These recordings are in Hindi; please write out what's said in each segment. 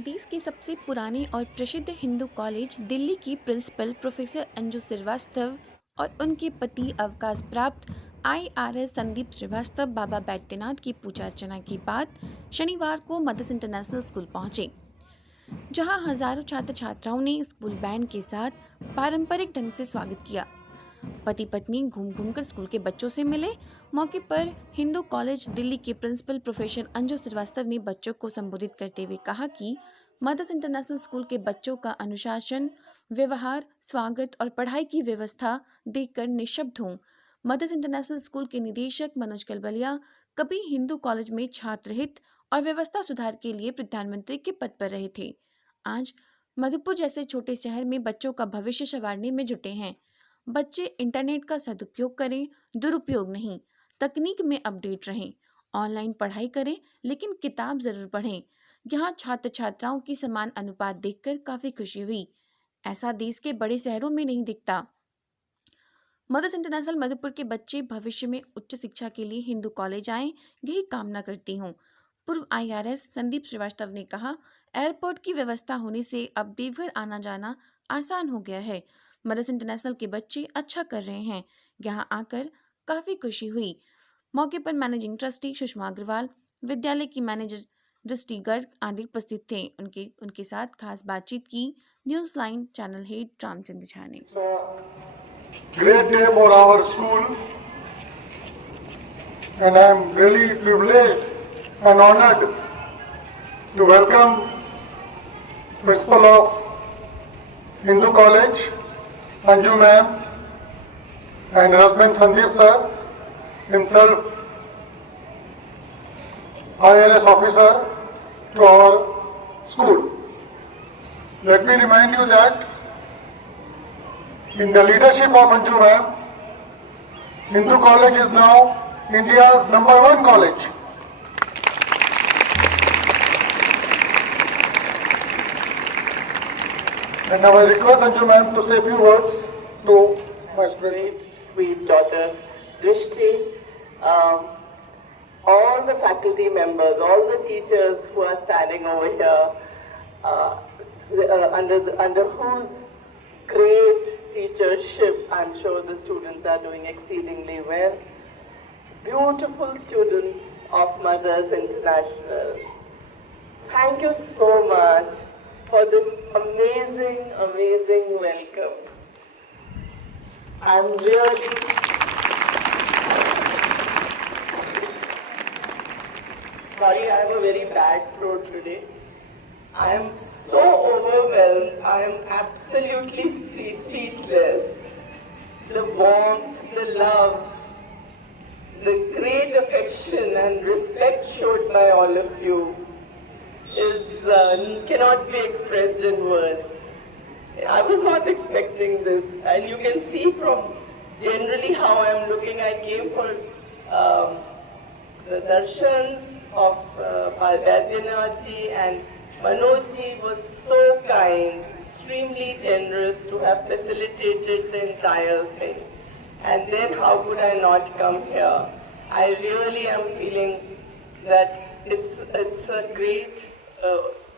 देश के सबसे पुराने और प्रसिद्ध हिंदू कॉलेज दिल्ली की प्रिंसिपल प्रोफेसर अंजू श्रीवास्तव और उनके पति अवकाश प्राप्त आईआरएस संदीप श्रीवास्तव बाबा बैद्यनाथ की पूजा अर्चना के बाद शनिवार को मदर्स इंटरनेशनल स्कूल पहुंचे, जहां हजारों छात्र छात्राओं ने स्कूल बैंड के साथ पारंपरिक ढंग से स्वागत किया। पति पत्नी घूम घूम कर स्कूल के बच्चों से मिले। मौके पर हिंदू कॉलेज दिल्ली के प्रिंसिपल प्रोफेसर अंजू श्रीवास्तव ने बच्चों को संबोधित करते हुए कहा कि मदर्स इंटरनेशनल स्कूल के बच्चों का अनुशासन, व्यवहार, स्वागत और पढ़ाई की व्यवस्था देखकर निशब्द हूँ। मदर्स इंटरनेशनल स्कूल के निदेशक मनोज कलबलिया कभी हिंदू कॉलेज में छात्र हित और व्यवस्था सुधार के लिए प्रधानमंत्री के पद पर रहे थे। आज मधुपुर जैसे छोटे शहर में बच्चों का भविष्य संवारने में जुटे हैं। बच्चे इंटरनेट का सदुपयोग करें, दुरुपयोग नहीं। तकनीक में अपडेट रहें, ऑनलाइन पढ़ाई करें, लेकिन किताब जरूर पढ़ें। यहाँ छात्र छात्राओं की समान अनुपात देखकर काफी खुशी हुई। ऐसा देश के बड़े शहरों में नहीं दिखता। मदर्स इंटरनेशनल मधुपुर के बच्चे भविष्य में उच्च शिक्षा के लिए हिंदू कॉलेज आएं, यही कामना करती हूँ। पूर्व आईआरएस संदीप श्रीवास्तव ने कहा, एयरपोर्ट की व्यवस्था होने से अब देवघर आना जाना आसान हो गया है। मदर्स इंटरनेशनल के बच्चे अच्छा कर रहे हैं, यहाँ आकर काफी खुशी हुई। मौके पर मैनेजिंग ट्रस्टी सुषमा अग्रवाल, विद्यालय की मैनेजर दृष्टि गर्ग आदि उपस्थित थे। उनके साथ खास बातचीत की news line channel head Ramchandra Jha ने। Great day for our school, and I am really privileged and honored to welcome Principal of Hindu College, Anju ma'am, and her husband Sandeep sir, himself IRS officer, to our school. Let me remind you that in the leadership of Anju ma'am, Hindu College is now India's #1 college. And now I request Anju ma'am to say a few words to my Great, sweet daughter, Drishti, all the faculty members, all the teachers who are standing over here, under whose great teachership, I'm sure the students are doing exceedingly well. Beautiful students of Mothers International, thank you so much for this amazing, amazing welcome. I'm really sorry, I have a very bad throat today. I am so overwhelmed. I am absolutely speechless. The warmth, the love, the great affection and respect showed by all of you cannot be expressed in words. I was not expecting this, and you can see from generally how I am looking. I came for the darshans of Badinath ji, and Manoj ji was so kind, extremely generous to have facilitated the entire thing. And then how could I not come here? I really am feeling that it's a great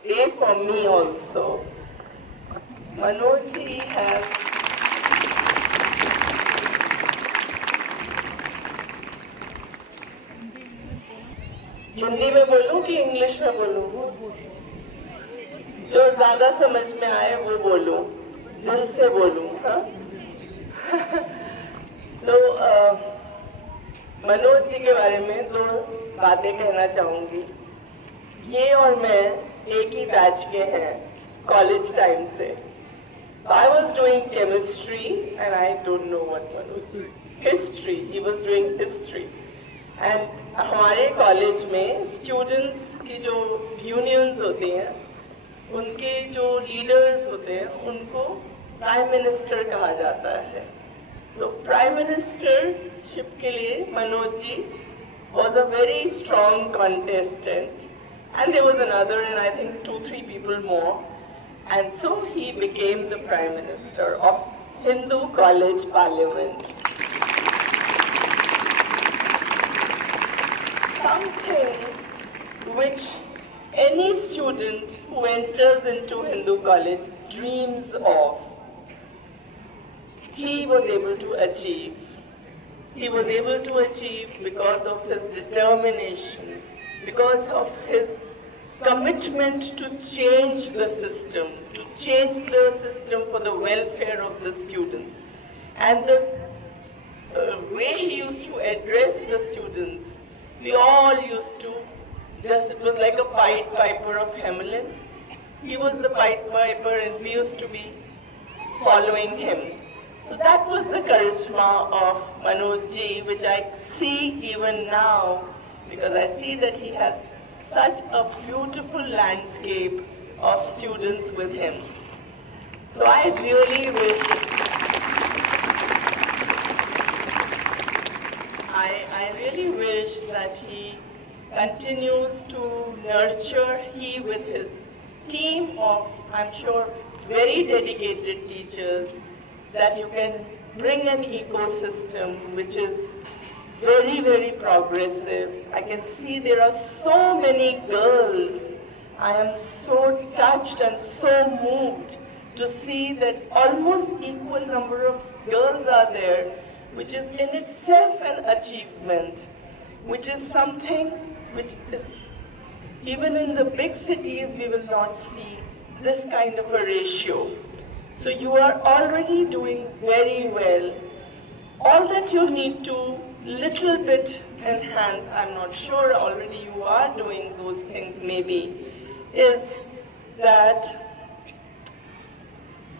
day for me also. Manoj ji has Hindi में बोलूं कि इंग्लिश में बोलूं? जो ज्यादा समझ में आए वो बोलूं, दिल से बोलूं। हाँ? तो मनोज जी के बारे में दो बातें कहना चाहूंगी। ये और मैं एक ही बैच के हैं कॉलेज टाइम से। I was doing chemistry and I don't know what Manoj ji, history. He was doing history. And हमारे कॉलेज में स्टूडेंट्स की जो यूनियंस होती हैं, उनके जो लीडर्स होते हैं, उनको प्राइम मिनिस्टर कहा जाता है। सो प्राइम मिनिस्टरशिप के लिए Manoj ji was a very strong contestant, and there was another, and I think 2-3 people more, and so he became the Prime Minister of Hindu College Parliament. Something which any student who enters into Hindu college dreams of, he was able to achieve. He was able to achieve because of his determination, because of his commitment to change the system, for the welfare of the students. And the way he used to address the students, we all used to it was like a Pied Piper of Hamelin. He was the Pied Piper and we used to be following him. So that was the charisma of Manoj ji, which I see even now, because I see that he has such a beautiful landscape of students with him. So I really wish, I really wish that he continues to nurture, he with his team of, I'm sure, very dedicated teachers, that you can bring an ecosystem which is very, very progressive. I can see there are so many girls. I am so touched and so moved to see that almost equal number of girls are there, which is in itself an achievement, which is something which is, even in the big cities, we will not see this kind of a ratio. So you are already doing very well. All that you need to little bit enhance, I'm not sure already you are doing those things maybe, is that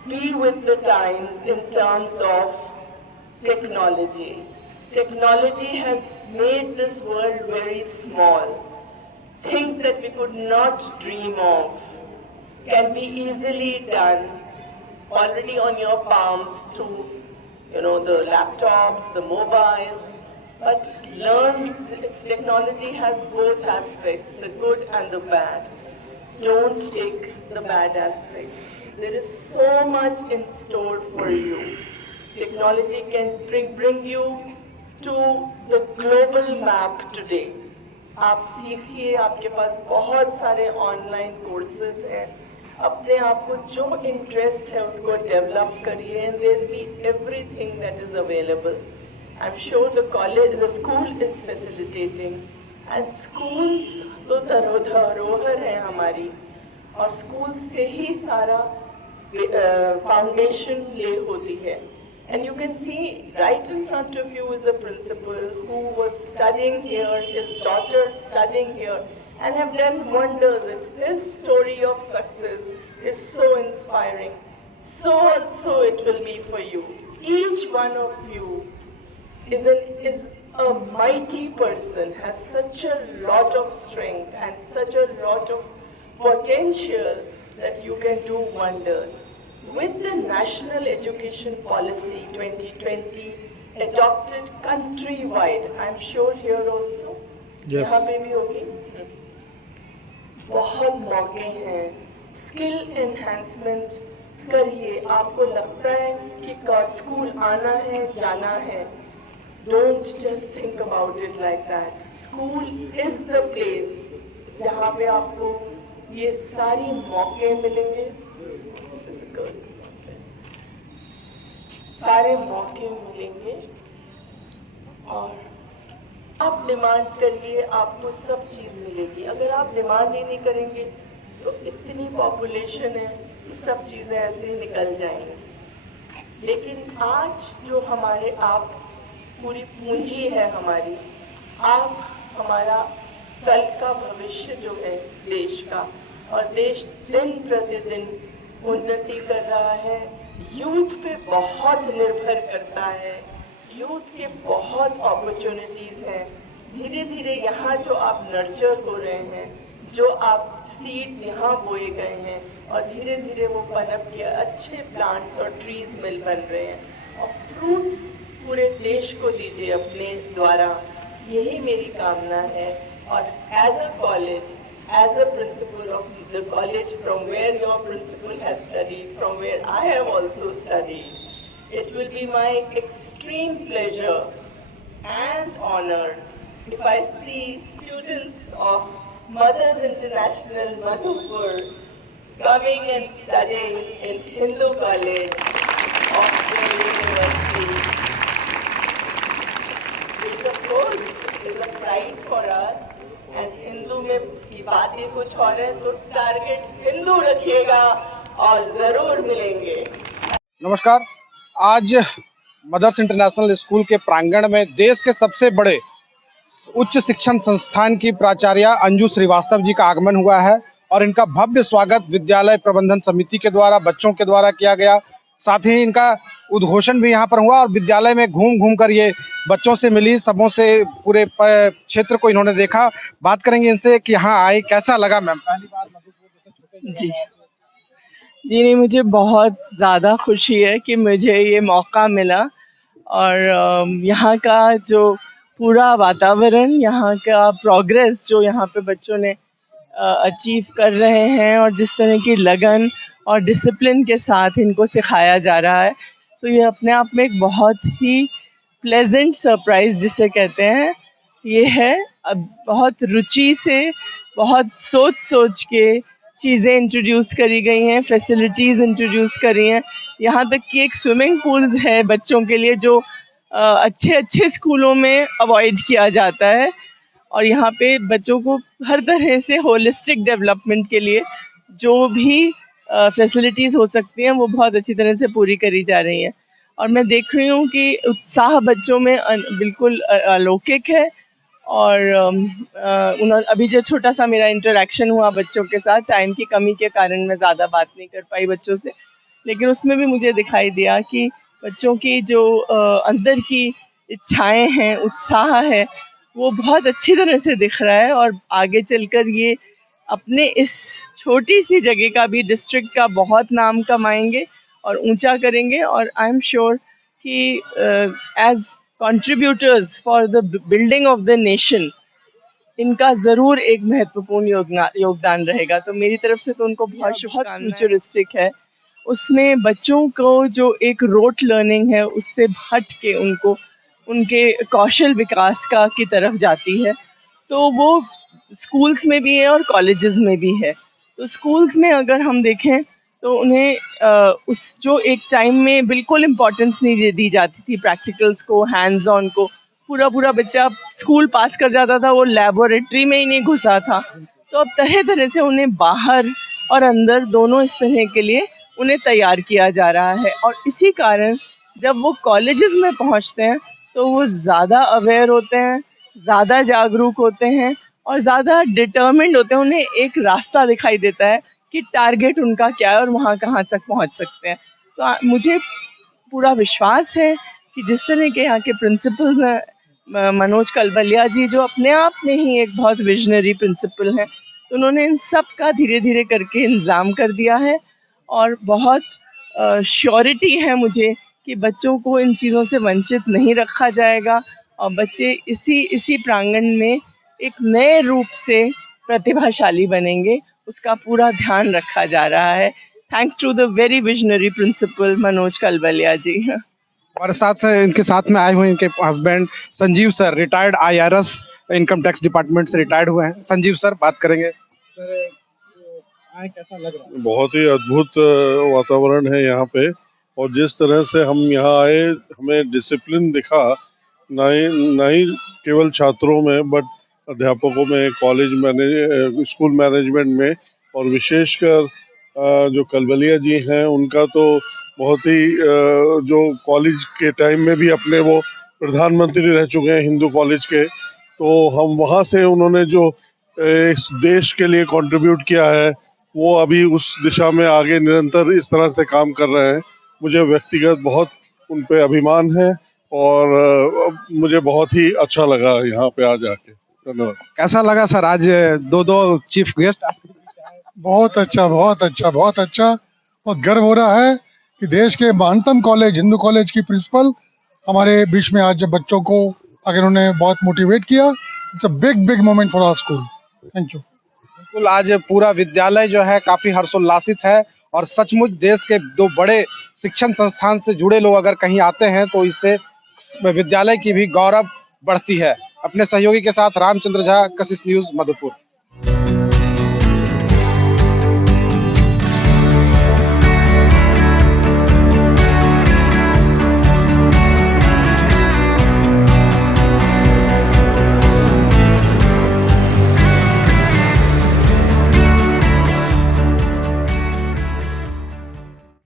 be with the times in terms of technology. Technology has made this world very small. Things that we could not dream of can be easily done already on your palms through, the laptops, the mobiles. But learn, technology has both aspects, the good and the bad. Don't take the bad aspects. There is so much in store for you. Technology can bring you to the global map today. आप सीखिए, आपके पास बहुत सारे ऑनलाइन कोर्सेज हैं, अपने आप को जो इंटरेस्ट है उसको डेवलप करिए, and there will be everything that is available. I'm sure the school is facilitating, and schools तो धरोहर है हमारी, और स्कूल से ही सारा फाउंडेशन ले होती है. And you can see right in front of you is a principal who was studying here, his daughter studying here, and have done wonders. His story of success is so inspiring. So also it will be for you. Each one of you is a mighty person, has such a lot of strength and such a lot of potential that you can do wonders. With the National Education Policy 2020 adopted countrywide, I'm sure here also, Yes. यहाँ पे भी होगी, बहुत मौके हैं. स्किल एनहांसमेंट करिए. आपको लगता है कि स्कूल आना है, जाना है, don't just think about it like that. School is the place जहाँ पे आपको ये सारी मौके मिलेंगे, सारे मौके मिलेंगे, और आप डिमांड करिए, आपको सब चीज़ मिलेगी. अगर आप डिमांड ही नहीं करेंगे तो इतनी पॉपुलेशन है कि सब चीज़ें ऐसे ही निकल जाएंगी. लेकिन आज जो हमारे आप पूरी पूंजी है हमारी, आप हमारा कल का भविष्य जो है देश का, और देश दिन प्रतिदिन उन्नति कर रहा है. यूथ पे बहुत निर्भर करता है. यूथ के बहुत अपॉर्चुनिटीज़ हैं. धीरे धीरे यहाँ जो आप नर्चर हो रहे हैं, जो आप सीड्स यहाँ बोए गए हैं, और धीरे धीरे वो पनप के अच्छे प्लांट्स और ट्रीज मिल बन रहे हैं, और फ्रूट्स पूरे देश को दीजिए अपने द्वारा. यही मेरी कामना है. और as a college, as a principal of the college from where your principal has studied, from where I have also studied, it will be my extreme pleasure and honor if I see students of Mothers International Madhupur, coming and studying in Hindu College of Delhi University, which of course is a pride for us. And Hindu में की बातें कुछ और है तो टारगेट हिंदू रखिएगा और जरूर मिलेंगे। नमस्कार। आज मदर्स इंटरनेशनल स्कूल के प्रांगण में देश के सबसे बड़े उच्च शिक्षण संस्थान की प्राचार्य अंजू श्रीवास्तव जी का आगमन हुआ है और इनका भव्य स्वागत विद्यालय प्रबंधन समिति के द्वारा बच्चों के द्वारा किया गया। साथ ही इनका उद्घोषण भी यहाँ पर हुआ और विद्यालय में घूम घूम कर ये बच्चों से मिली, सबों से पूरे क्षेत्र को इन्होंने देखा। बात करेंगे इनसे कि यहाँ आए, कैसा लगा मैम? पहली बार मधुपुर जी जी नहीं, मुझे बहुत ज़्यादा खुशी है कि मुझे ये मौका मिला और यहाँ का जो पूरा वातावरण, यहाँ का प्रोग्रेस जो यहाँ पे बच्चों ने अचीव कर रहे हैं और जिस तरह की लगन और डिसिप्लिन के साथ इनको सिखाया जा रहा है, तो ये अपने आप में एक बहुत ही प्लेजेंट सरप्राइज़ जिसे कहते हैं ये है। अब बहुत रुचि से, बहुत सोच सोच के चीज़ें इंट्रोड्यूस करी गई हैं, फैसिलिटीज़ इंट्रोड्यूस करी हैं। यहाँ तक कि एक स्विमिंग पूल है बच्चों के लिए जो अच्छे स्कूलों में अवॉइड किया जाता है और यहाँ पे बच्चों को हर तरह से होलिस्टिक डेवलपमेंट के लिए जो भी फैसिलिटीज़ हो सकती हैं वो बहुत अच्छी तरह से पूरी करी जा रही हैं। और मैं देख रही हूँ कि उत्साह बच्चों में बिल्कुल अलौकिक है और उन्होंने अभी जो छोटा सा मेरा इंटरेक्शन हुआ बच्चों के साथ, टाइम की कमी के कारण मैं ज़्यादा बात नहीं कर पाई बच्चों से, लेकिन उसमें भी मुझे दिखाई दिया कि बच्चों की जो अंदर की इच्छाएं हैं, उत्साह है, वो बहुत अच्छी तरह से दिख रहा है और आगे चलकर ये अपने इस छोटी सी जगह का भी डिस्ट्रिक्ट का बहुत नाम कमाएंगे और ऊंचा करेंगे। और आई एम श्योर कि as contributors for the building of the nation इनका ज़रूर एक महत्वपूर्ण योगदान रहेगा। तो मेरी तरफ से तो उनको बहुत फ्यूचरिस्टिक है। उसमें बच्चों को जो एक रोट लर्निंग है उससे हट के उनको उनके कौशल विकास का की तरफ जाती है, तो वो स्कूल्स में भी है और कॉलेजेस में भी है। तो स्कूल्स में अगर हम देखें तो उन्हें उस जो एक टाइम में बिल्कुल इम्पोर्टेंस नहीं दी जाती थी प्रैक्टिकल्स को, हैंड्स ऑन को। पूरा बच्चा स्कूल पास कर जाता था, वो लैबोरेटरी में ही नहीं घुसा था। तो अब तरह तरह से उन्हें बाहर और अंदर दोनों इस तरह के लिए उन्हें तैयार किया जा रहा है और इसी कारण जब वो कॉलेजेस में पहुंचते हैं तो वो ज़्यादा अवेयर होते हैं, ज़्यादा जागरूक होते हैं और ज़्यादा डिटर्मिन्ड होते हैं। उन्हें एक रास्ता दिखाई देता है कि टारगेट उनका क्या है और वहाँ कहाँ तक पहुँच सकते हैं। तो मुझे पूरा विश्वास है कि जिस तरह के यहाँ के प्रिंसिपल्स हैं, मनोज कलबलिया जी जो अपने आप में ही एक बहुत विजनरी प्रिंसिपल हैं, तो उन्होंने इन सब का धीरे धीरे करके इंतज़ाम कर दिया है और बहुत श्योरिटी है मुझे कि बच्चों को इन चीज़ों से वंचित नहीं रखा जाएगा और बच्चे इसी प्रांगण में एक नए रूप से प्रतिभाशाली बनेंगे, उसका पूरा ध्यान रखा जा रहा है। Thanks to the very visionary principal Manoj Kalbalia ji. हमारे साथ इनके साथ में आए हुए इनके husband Sanjeev sir, retired IRS income tax department से रिटायर्ड हुए हैं। संजीव सर, बात करेंगे। सर, कैसा लग रहा है? बहुत ही अद्भुत वातावरण है यहाँ पे और जिस तरह से हम यहाँ आए हमें डिसिप्लिन दिखा, ना ही केवल छात्रों में बट अध्यापकों में, स्कूल मैनेजमेंट में और विशेषकर जो कलबलिया जी हैं उनका तो बहुत ही जो कॉलेज के टाइम में भी अपने वो प्रधानमंत्री रह चुके हैं हिंदू कॉलेज के, तो हम वहाँ से उन्होंने जो इस देश के लिए कंट्रीब्यूट किया है वो अभी उस दिशा में आगे निरंतर इस तरह से काम कर रहे हैं। मुझे व्यक्तिगत बहुत उन पे अभिमान है और मुझे बहुत ही अच्छा लगा यहाँ पे आ जाके। धन्यवाद। कैसा लगा सर आज दो चीफ गेस्ट? बहुत अच्छा, बहुत अच्छा, बहुत अच्छा। बहुत गर्व हो रहा है कि देश के महानतम कॉलेज, हिंदू कॉलेज की प्रिंसिपल हमारे बीच में आज जब बच्चों को आगे उन्होंने बहुत मोटिवेट किया। It's a big moment for our school. Thank you. बिल्कुल, आज पूरा विद्यालय जो है काफी हर्षोल्लासित है और सचमुच देश के दो बड़े शिक्षण संस्थान से जुड़े लोग अगर कहीं आते हैं तो इससे विद्यालय की भी गौरव बढ़ती है। अपने सहयोगी के साथ रामचंद्र झा, कशिश न्यूज़, मधुपुर।